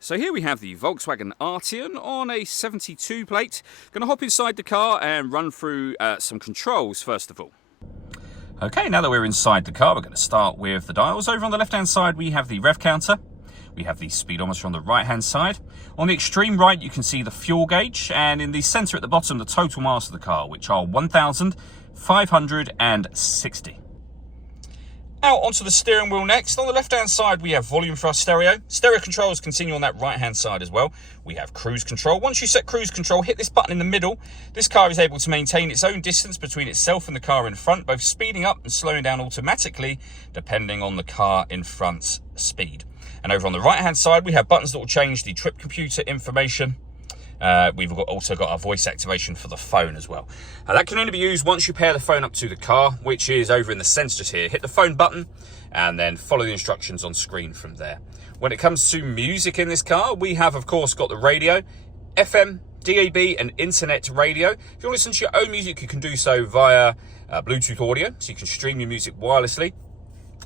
So here we have the Volkswagen Arteon on a 72 plate. Going to hop inside the car and run through some controls first of all. Okay, now that we're inside the car, we're going to start with the dials. Over on the left-hand side, we have the rev counter. We have the speedometer on the right-hand side. On the extreme right, you can see the fuel gauge, and in the centre at the bottom, the total miles of the car, which are 1,560. Out onto the steering wheel next. On the left-hand side, we have volume for our stereo. Stereo controls continue on that right-hand side as well. We have cruise control. Once you set cruise control, hit this button in the middle. This car is able to maintain its own distance between itself and the car in front, both speeding up and slowing down automatically, depending on the car in front's speed. And over on the right-hand side, we have buttons that will change the trip computer information. We've also got our voice activation for the phone as well. That can only be used once you pair the phone up to the car, which is over in the centre just here. Hit the phone button and then follow the instructions on screen from there. When it comes to music in this car, we have, of course, got the radio, FM, DAB and internet radio. If you want to listen to your own music, you can do so via Bluetooth audio, so you can stream your music wirelessly.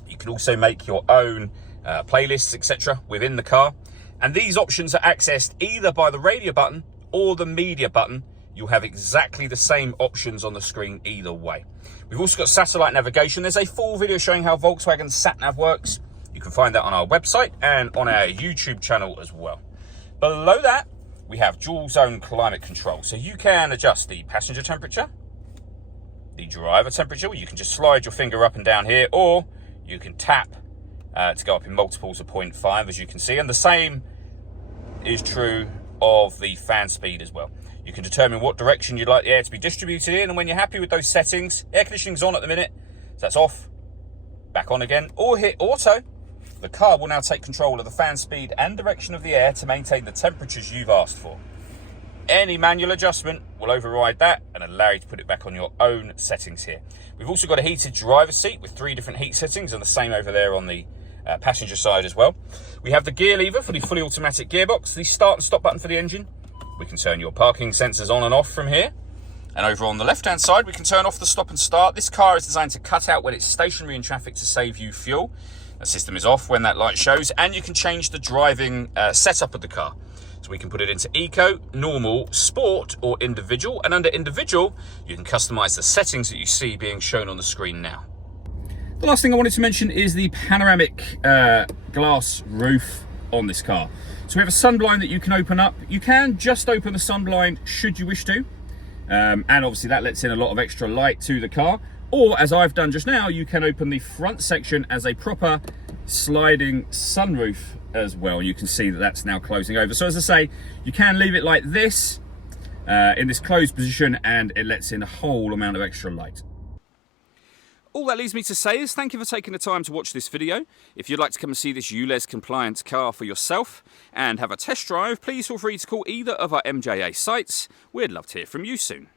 You can also make your own playlists, etc. within the car. And these options are accessed either by the radio button or the media button. You'll have exactly the same options on the screen either way. We've also got satellite navigation. There's a full video showing how Volkswagen's sat-nav works. You can find that on our website and on our YouTube channel as well. Below that, we have dual zone climate control. So you can adjust the passenger temperature, the driver temperature, where you can just slide your finger up and down here, or you can tap to go up in multiples of 0.5, as you can see. And the same is true of the fan speed as well. You can determine what direction you'd like the air to be distributed in, and when you're happy with those settings, air conditioning's on at the minute, so that's off, back on again, or hit auto. The car will now take control of the fan speed and direction of the air to maintain the temperatures you've asked for. Any manual adjustment will override that and allow you to put it back on your own settings here. We've also got a heated driver's seat with 3 different heat settings, and the same over there on the passenger side as well. We have the gear lever for the fully automatic gearbox, the start and stop button for the engine. We can turn your parking sensors on and off from here. And over on the left-hand side, we can turn off the stop and start. This car is designed to cut out when it's stationary in traffic to save you fuel. The system is off when that light shows, and you can change the driving setup of the car. So we can put it into eco, normal, sport, or individual. And under individual, you can customize the settings that you see being shown on the screen now. The last thing I wanted to mention is the panoramic glass roof on this car. So we have a sunblind that you can open up. You can just open the sunblind should you wish to. And obviously that lets in a lot of extra light to the car. Or, as I've done just now, you can open the front section as a proper sliding sunroof as well. You can see that that's now closing over. So as I say, you can leave it like this in this closed position, and it lets in a whole amount of extra light. All that leaves me to say is thank you for taking the time to watch this video. If you'd like to come and see this ULEZ compliant car for yourself and have a test drive, please feel free to call either of our MJA sites. We'd love to hear from you soon.